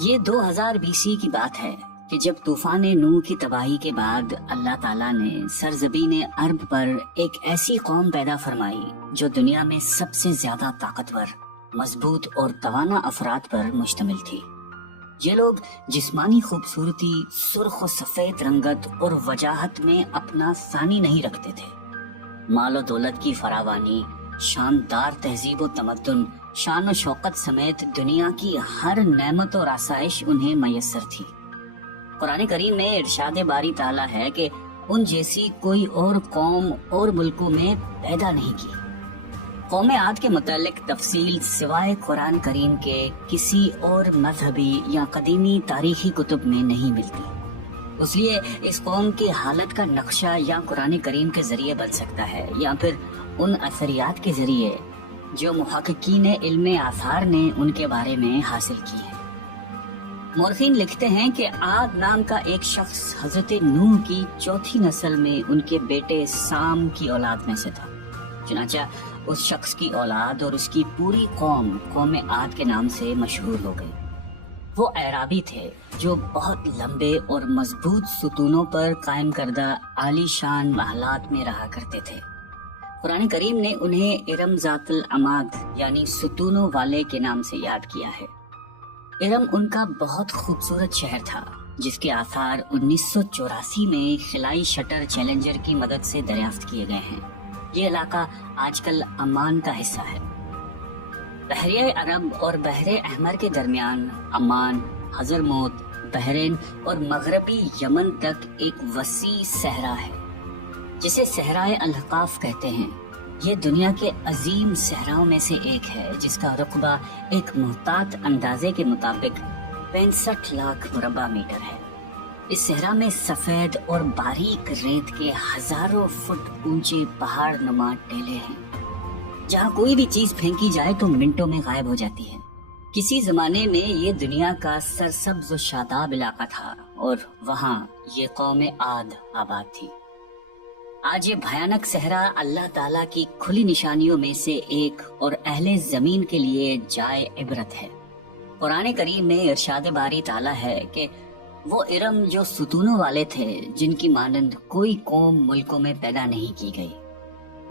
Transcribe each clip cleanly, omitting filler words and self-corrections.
یہ 2000 BC کی بات ہے کہ جب طوفان نوح کی تباہی کے بعد اللہ تعالیٰ نے سرزمین عرب پر ایک ایسی قوم پیدا فرمائی جو دنیا میں سب سے زیادہ طاقتور، مضبوط اور توانا افراد پر مشتمل تھی۔ یہ لوگ جسمانی خوبصورتی، سرخ و سفید رنگت اور وجاہت میں اپنا ثانی نہیں رکھتے تھے۔ مال و دولت کی فراوانی، شاندار تہذیب و تمدن، شان و شوکت سمیت دنیا کی ہر نعمت اور آسائش انہیں میسر تھی۔ قرآن کریم میں ارشاد باری تعالیٰ ہے کہ ان جیسی کوئی اور قوم اور ملکوں میں پیدا نہیں کی۔ قوم عاد کے متعلق تفصیل سوائے قرآن کریم کے کسی اور مذہبی یا قدیمی تاریخی کتب میں نہیں ملتی۔ اس لیے اس قوم کی حالت کا نقشہ یا قرآن کریم کے ذریعے بن سکتا ہے یا پھر ان اثریات کے ذریعے جو محققین علم آثار نے ان کے بارے میں حاصل کی ہے۔ مورخین لکھتے ہیں کہ عاد نام کا ایک شخص حضرت نوح کی چوتھی نسل میں ان کے بیٹے سام کی اولاد میں سے تھا۔ چنانچہ اس شخص کی اولاد اور اس کی پوری قوم عاد کے نام سے مشہور ہو گئی۔ وہ اعرابی تھے جو بہت لمبے اور مضبوط ستونوں پر قائم کردہ عالی شان محلات میں رہا کرتے تھے۔ قرآن کریم نے انہیں ارم ذات العماد یعنی ستونوں والے کے نام سے یاد کیا ہے۔ ارم ان کا بہت خوبصورت شہر تھا جس کے آثار 1984 میں خلائی شٹر چیلنجر کی مدد سے دریافت کیے گئے ہیں۔ یہ علاقہ آج کل عمان کا حصہ ہے۔ بحیرہ عرب اور بحر احمر کے درمیان عمان، حضرموت، بحرین اور مغربی یمن تک ایک وسیع صحرا ہے جسے صحرائے الاحقاف کہتے ہیں۔ یہ دنیا کے عظیم صحراؤں میں سے ایک ہے جس کا رقبہ ایک محتاط اندازے کے مطابق 65 لاکھ مربع میٹر ہے۔ اس صحرا میں سفید اور باریک ریت کے ہزاروں فٹ اونچے پہاڑ نما ٹیلے ہیں جہاں کوئی بھی چیز پھینکی جائے تو منٹوں میں غائب ہو جاتی ہے۔ کسی زمانے میں یہ دنیا کا سرسبز و شاداب علاقہ تھا اور وہاں یہ قوم عاد آباد تھی۔ آج یہ بھیانک صحرا اللہ تعالیٰ کی کھلی نشانیوں میں سے ایک اور اہل زمین کے لیے جائے عبرت ہے۔ قرآن کریم میں ارشاد باری تعالیٰ ہے کہ وہ ارم جو ستونوں والے تھے جن کی مانند کوئی قوم ملکوں میں پیدا نہیں کی گئی۔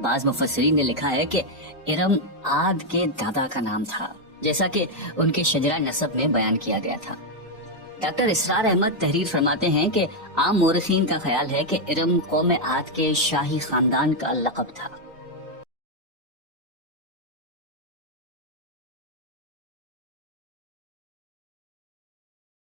بعض مفسرین نے لکھا ہے کہ ارم عاد کے دادا کا نام تھا جیسا کہ ان کے شجرہ نسب میں بیان کیا گیا تھا۔ ڈاکٹر اسرار احمد تحریر فرماتے ہیں کہ عام مورخین کا خیال ہے کہ ارم قوم عاد کے شاہی خاندان کا لقب تھا۔